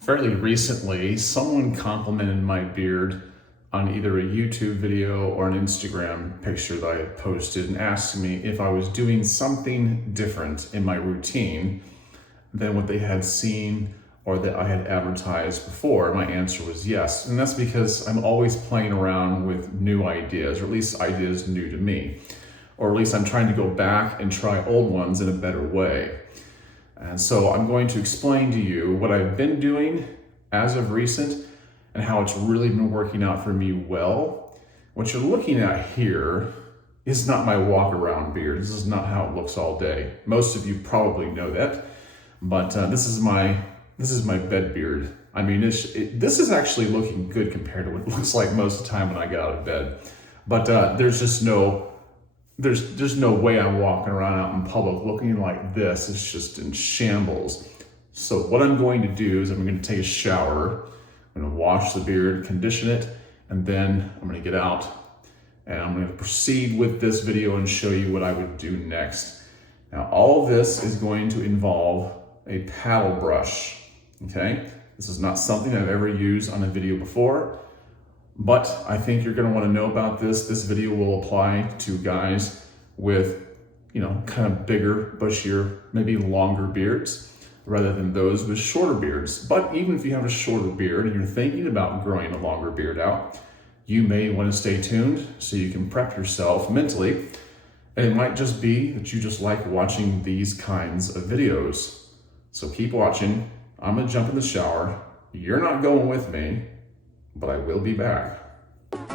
Fairly recently, someone complimented my beard on either a YouTube video or an Instagram picture that I had posted and asked me if I was doing something different in my routine than what they had seen or that I had advertised before. My answer was yes. And that's because I'm always playing around with new ideas, or at least ideas new to me. Or at least I'm trying to go back and try old ones in a better way. And so I'm going to explain to you what I've been doing as of recent and how it's really been working out for me well. What you're looking at here is not my walk around beard. This is not how it looks all day. Most of you probably know that, but this is my bed beard. I mean, this is actually looking good compared to what it looks like most of the time when I get out of bed. But there's no way I'm walking around out in public looking like this. It's just in shambles. So what I'm going to do is I'm going to take a shower. I'm going to wash the beard, condition it, and then I'm going to get out and I'm going to proceed with this video and show you what I would do next. Now, all of this is going to involve a paddle brush, okay? This is not something I've ever used on a video before, but I think you're gonna wanna know about this. This video will apply to guys with, kind of bigger, bushier, maybe longer beards, rather than those with shorter beards. But even if you have a shorter beard and you're thinking about growing a longer beard out, you may wanna stay tuned so you can prep yourself mentally. And it might just be that you just like watching these kinds of videos. So keep watching. I'm gonna jump in the shower. You're not going with me, but I will be back.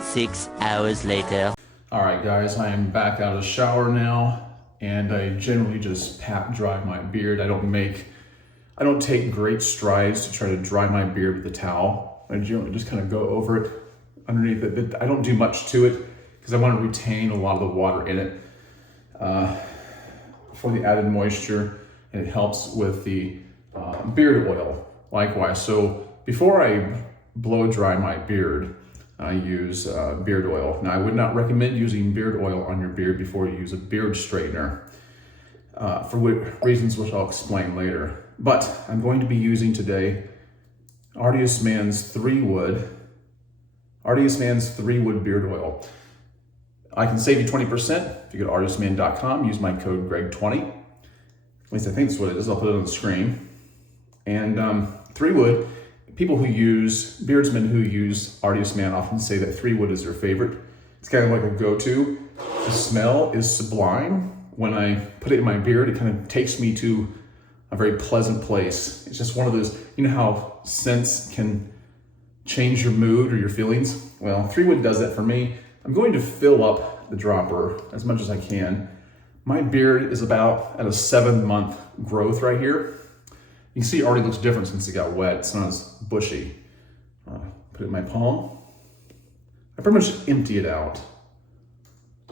6 hours later. All right, guys, I am back out of the shower now, and I generally just pat dry my beard. I don't take great strides to try to dry my beard with a towel. I generally just kind of go over it underneath it. I don't do much to it because I want to retain a lot of the water in it for the added moisture, and it helps with the beard oil likewise. So before I blow dry my beard, I use beard oil. Now, I would not recommend using beard oil on your beard before you use a beard straightener for reasons which I'll explain later. But I'm going to be using today Artius Man's 3-wood beard oil. I can save you 20% if you go to artiusman.com, use my code Greg20. At least I think that's what it is. I'll put it on the screen. And 3-wood, beardsmen who use Artius Man often say that 3-wood is their favorite. It's kind of like a go-to. The smell is sublime. When I put it in my beard, it kind of takes me to a very pleasant place. It's just one of those, how scents can change your mood or your feelings? Well, 3-wood does that for me. I'm going to fill up the dropper as much as I can. My beard is about at a 7-month growth right here. You can see it already looks different since it got wet. It's not as bushy. Put it in my palm. I pretty much empty it out.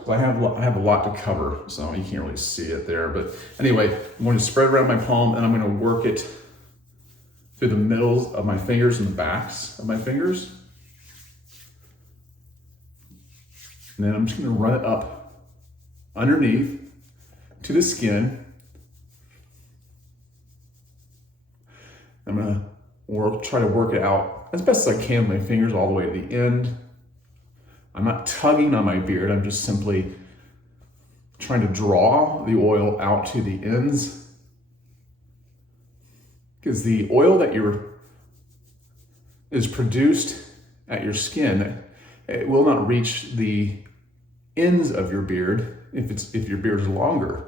I have a lot to cover, so you can't really see it there. But anyway, I'm going to spread it around my palm, and I'm going to work it through the middles of my fingers and the backs of my fingers. And then I'm just going to run it up underneath to the skin. I'm gonna try to work it out as best as I can with my fingers all the way to the end. I'm not tugging on my beard, I'm just simply trying to draw the oil out to the ends. Because the oil that is produced at your skin, it will not reach the ends of your beard if your beard is longer.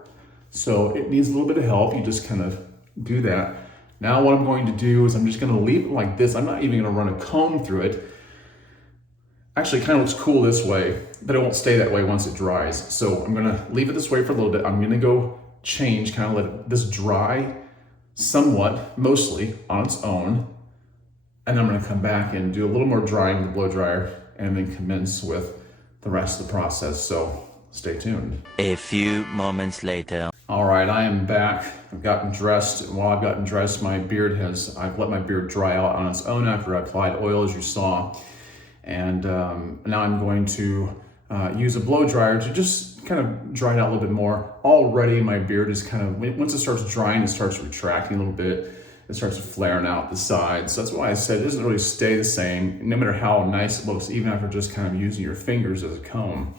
So it needs a little bit of help. You just kind of do that. Now what I'm going to do is I'm just going to leave it like this. I'm not even going to run a comb through it. Actually, it kind of looks cool this way, but it won't stay that way once it dries. So I'm going to leave it this way for a little bit. I'm going to go change, kind of let this dry somewhat, mostly on its own. And then I'm going to come back and do a little more drying with the blow dryer and then commence with the rest of the process. So stay tuned. A few moments later. All right, I am back. I've gotten dressed. And while I've gotten dressed, I've let my beard dry out on its own after I applied oil, as you saw. And now I'm going to use a blow dryer to just kind of dry it out a little bit more. Already my beard is kind of, once it starts drying, it starts retracting a little bit. it starts flaring out the sides. So that's why I said it doesn't really stay the same, no matter how nice it looks, even after just kind of using your fingers as a comb.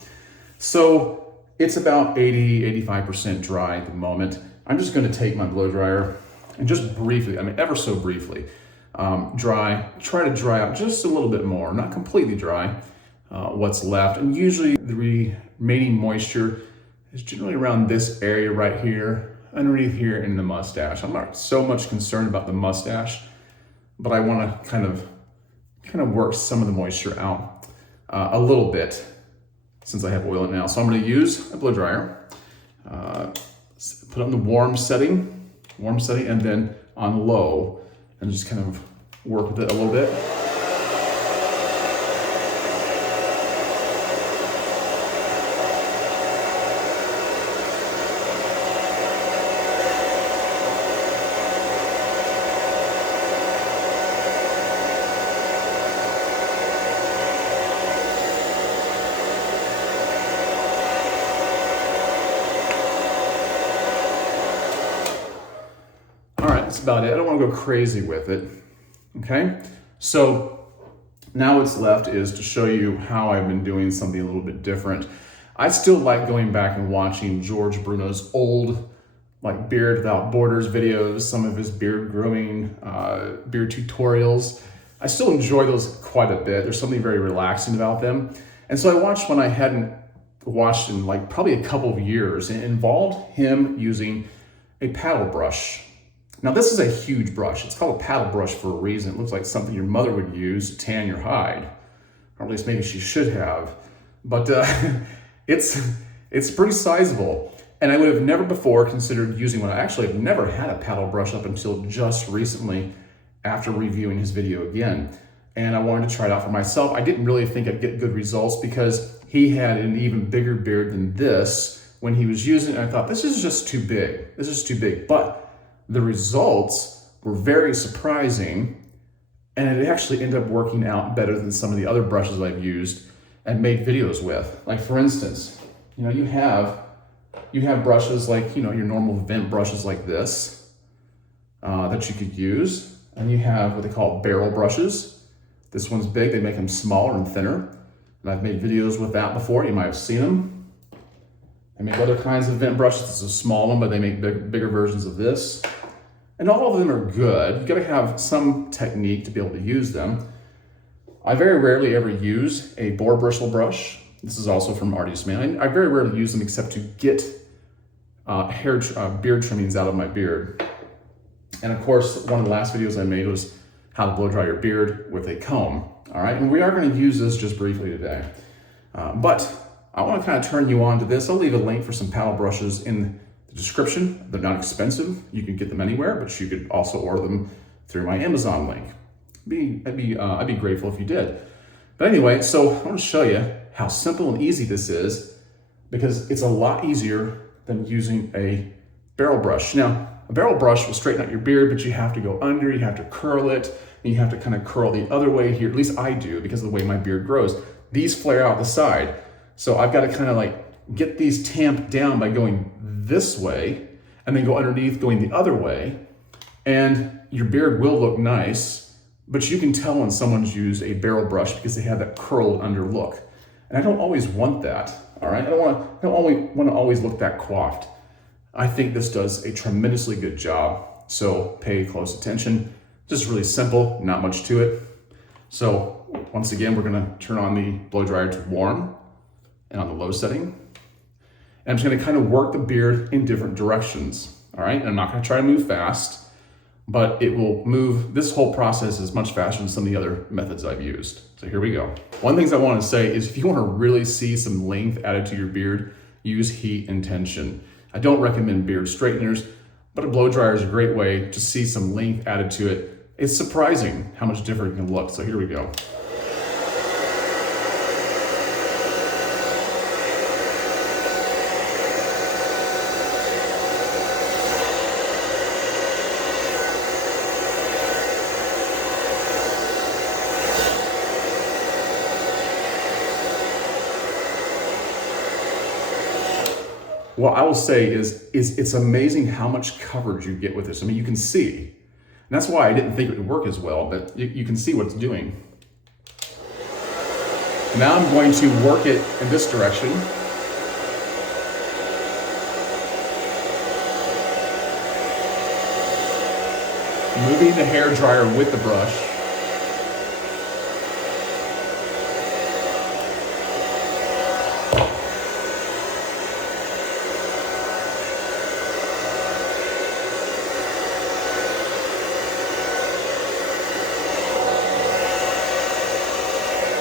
So it's about 85% dry at the moment. I'm just gonna take my blow dryer and just briefly, I mean, ever so briefly, try to dry out just a little bit more, not completely dry, what's left. And usually the remaining moisture is generally around this area right here, underneath here in the mustache. I'm not so much concerned about the mustache, but I want to kind of work some of the moisture out a little bit since I have oil in it now. So I'm going to use a blow dryer, put it on the warm setting, and then on low, and just kind of work with it a little bit. That's about it. I don't want to go crazy with it. Okay, so now what's left is to show you how I've been doing something a little bit different. I still like going back and watching George Bruno's old like beard without borders videos, some of his beard grooming, beard tutorials. I still enjoy those quite a bit. There's something very relaxing about them. And so I watched one I hadn't watched in like probably a couple of years, and it involved him using a paddle brush. Now this is a huge brush. It's called a paddle brush for a reason. It looks like something your mother would use to tan your hide, or at least maybe she should have. But it's pretty sizable. And I would have never before considered using one. I actually have never had a paddle brush up until just recently after reviewing his video again. And I wanted to try it out for myself. I didn't really think I'd get good results because he had an even bigger beard than this when he was using it. And I thought, this is just too big. This is too big. But the results were very surprising, and it actually ended up working out better than some of the other brushes I've used and made videos with. Like for instance, you have brushes like, your normal vent brushes like this that you could use. And you have what they call barrel brushes. This one's big, they make them smaller and thinner. And I've made videos with that before, you might have seen them. I make other kinds of vent brushes. It's a small one, but they make bigger versions of this. And all of them are good. You gotta have some technique to be able to use them. I very rarely ever use a boar bristle brush. This is also from Artius, man. I very rarely use them except to get beard trimmings out of my beard. And of course, one of the last videos I made was how to blow dry your beard with a comb. All right, and we are gonna use this just briefly today. But I wanna kind of turn you on to this. I'll leave a link for some paddle brushes in the description. They're not expensive. You can get them anywhere, but you could also order them through my Amazon link. I'd be grateful if you did. But anyway, so I want to show you how simple and easy this is, because it's a lot easier than using a barrel brush. Now, a barrel brush will straighten out your beard, but you have to go under, you have to curl it, and you have to kind of curl the other way here. At least I do, because of the way my beard grows. These flare out the side. So I've got to kind of like get these tamped down by going this way, and then go underneath going the other way. And your beard will look nice, but you can tell when someone's used a barrel brush because they have that curled under look. And I don't always want that, all right? I don't want to always look that coiffed. I think this does a tremendously good job, so pay close attention. Just really simple, not much to it. So once again, we're gonna turn on the blow dryer to warm and on the low setting. And I'm just gonna kind of work the beard in different directions, all right? And I'm not gonna try to move fast, but it will move, this whole process is much faster than some of the other methods I've used. So here we go. One thing I wanna say is if you wanna really see some length added to your beard, use heat and tension. I don't recommend beard straighteners, but a blow dryer is a great way to see some length added to it. It's surprising how much different it can look. So here we go. What I will say is it's amazing how much coverage you get with this. I mean, you can see. And that's why I didn't think it would work as well, but you can see what it's doing. Now I'm going to work it in this direction. Moving the hair dryer with the brush.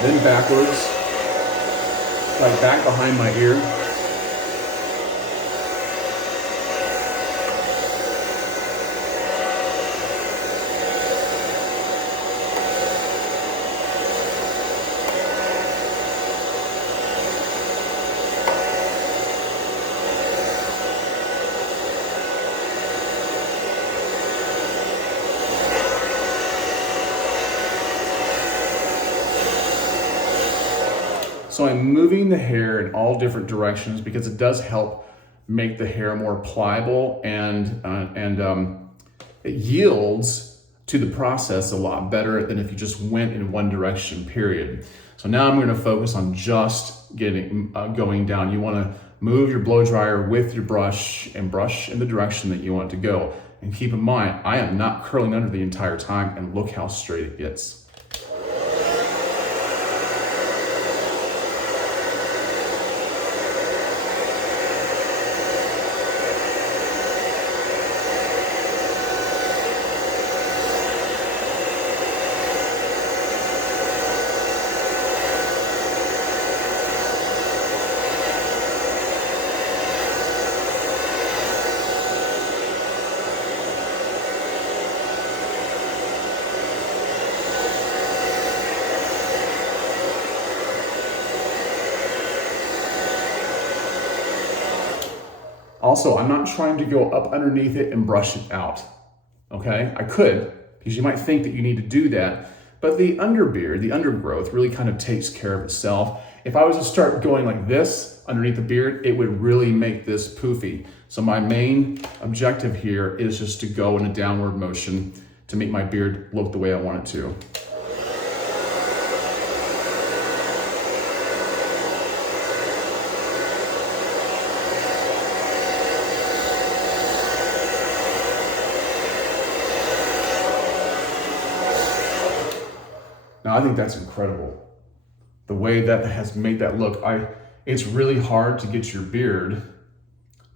Then backwards, like back behind my ear. So I'm moving the hair in all different directions because it does help make the hair more pliable, and it yields to the process a lot better than if you just went in one direction, period. So now I'm going to focus on just getting going down. You want to move your blow dryer with your brush and brush in the direction that you want to go. And keep in mind, I am not curling under the entire time, and look how straight it gets. Also, I'm not trying to go up underneath it and brush it out, okay? I could, because you might think that you need to do that, but the underbeard, the undergrowth, really kind of takes care of itself. If I was to start going like this underneath the beard, it would really make this poofy. So my main objective here is just to go in a downward motion to make my beard look the way I want it to. Now, I think that's incredible. The way that has made that look, it's really hard to get your beard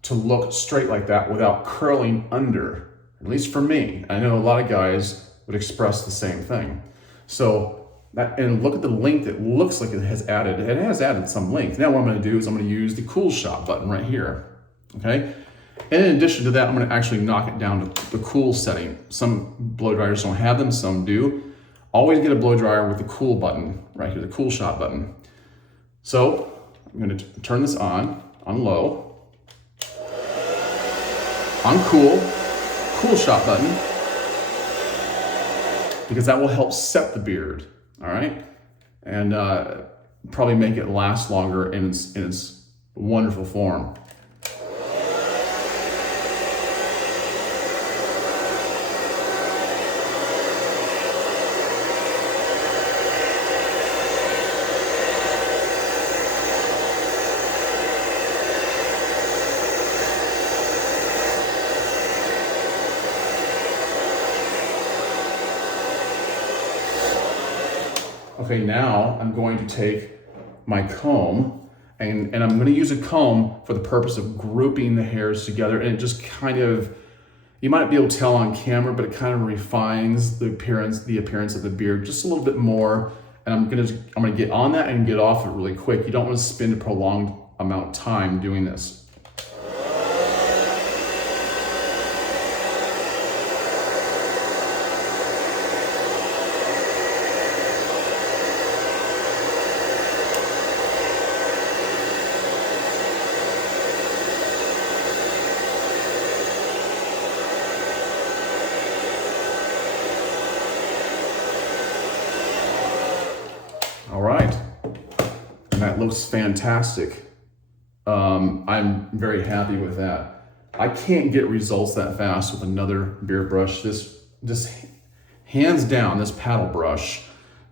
to look straight like that without curling under, at least for me. I know a lot of guys would express the same thing. So, and look at the length it looks like it has added. It has added some length. Now what I'm gonna do is I'm gonna use the cool shot button right here, okay? And in addition to that, I'm gonna actually knock it down to the cool setting. Some blow dryers don't have them, some do. Always get a blow dryer with the cool button right here, the cool shot button. So I'm going to turn this on low, on cool shot button, because that will help set the beard, all right? And probably make it last longer in its wonderful form. Okay, now I'm going to take my comb and I'm going to use a comb for the purpose of grouping the hairs together, and it just kind of, you might be able to tell on camera, but it kind of refines the appearance of the beard just a little bit more. And I'm gonna get on that and get off it really quick. You don't want to spend a prolonged amount of time doing this. All right, and that looks fantastic. I'm very happy with that. I can't get results that fast with another beard brush. This just hands down, this paddle brush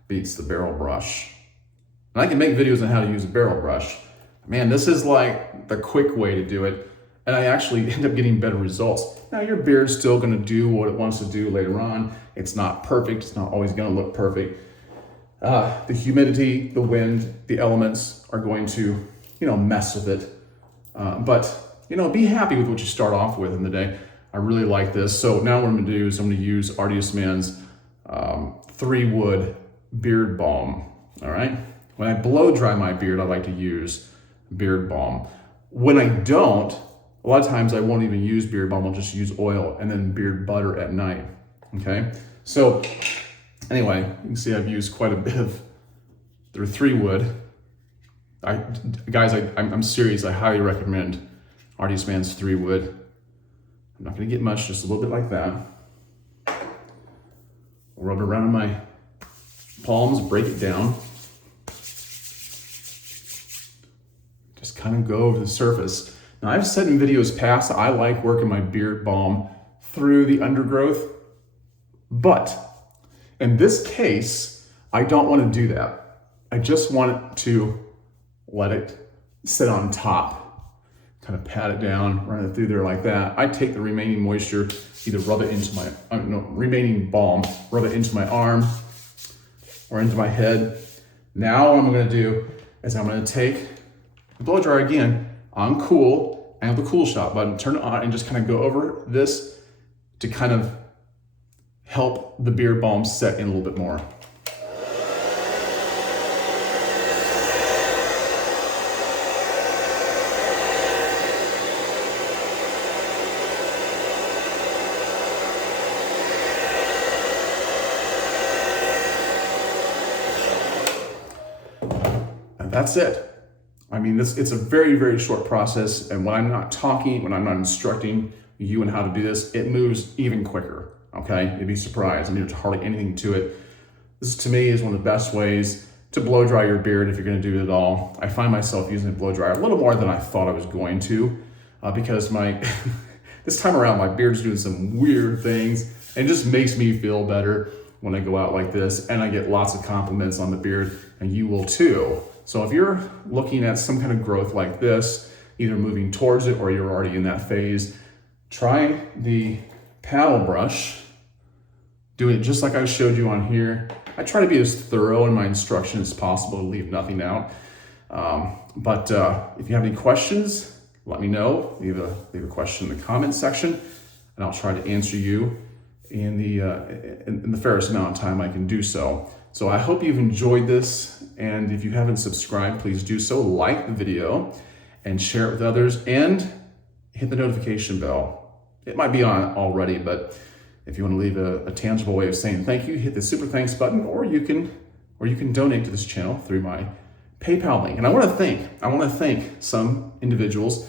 beats the barrel brush. And I can make videos on how to use a barrel brush. Man, this is like the quick way to do it. And I actually end up getting better results. Now your beard's still gonna do what it wants to do later on. It's not perfect, it's not always gonna look perfect. The humidity, the wind, the elements are going to, mess with it. But be happy with what you start off with in the day. I really like this. So now what I'm gonna do is I'm gonna use Artius Man's 3-wood beard balm, all right? When I blow dry my beard, I like to use beard balm. When I don't, a lot of times I won't even use beard balm, I'll just use oil and then beard butter at night, okay? So anyway, you can see I've used quite a bit of their 3-wood. Guys, I'm serious, I highly recommend Artius Man's 3-wood. I'm not gonna get much, just a little bit like that. Rub it around in my palms, break it down. Just kind of go over the surface. Now I've said in videos past, I like working my beard balm through the undergrowth, but in this case, I don't want to do that. I just want to let it sit on top. Kind of pat it down, run it through there like that. I take the remaining moisture, either rub it into my, remaining balm, rub it into my arm or into my head. Now what I'm gonna do is I'm gonna take the blow dryer again on cool and the cool shot button, turn it on and just kind of go over this to kind of help the beard balm set in a little bit more. And that's it. I mean, it's a very, very short process. And when I'm not talking, when I'm not instructing you on how to do this, it moves even quicker, okay? You'd be surprised. I mean, there's hardly anything to it. This, to me, is one of the best ways to blow dry your beard if you're gonna do it at all. I find myself using a blow dryer a little more than I thought I was going to because this time around, my beard's doing some weird things and it just makes me feel better when I go out like this, and I get lots of compliments on the beard, and you will too. So if you're looking at some kind of growth like this, either moving towards it or you're already in that phase, try the paddle brush, do it just like I showed you on here. I try to be as thorough in my instruction as possible to leave nothing out. But if you have any questions, let me know. Leave a question in the comment section, and I'll try to answer you in the fairest amount of time I can do so. So I hope you've enjoyed this, and if you haven't subscribed, please do so. Like the video and share it with others, and hit the notification bell. It might be on already, but if you want to leave a tangible way of saying thank you, hit the super thanks button, or you can donate to this channel through my PayPal link. And I want to thank some individuals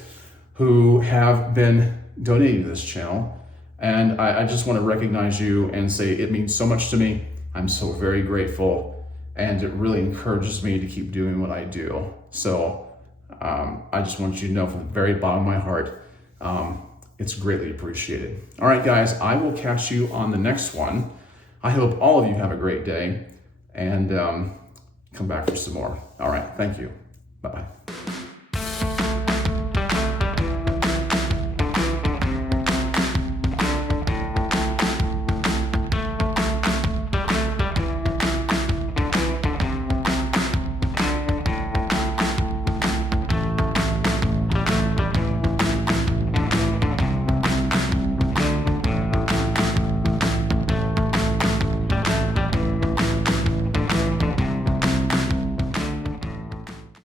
who have been donating to this channel, and I just want to recognize you and say it means so much to me. I'm so very grateful, and it really encourages me to keep doing what I do. So I just want you to know from the very bottom of my heart, it's greatly appreciated. All right, guys, I will catch you on the next one. I hope all of you have a great day, and come back for some more. All right, thank you. Bye-bye.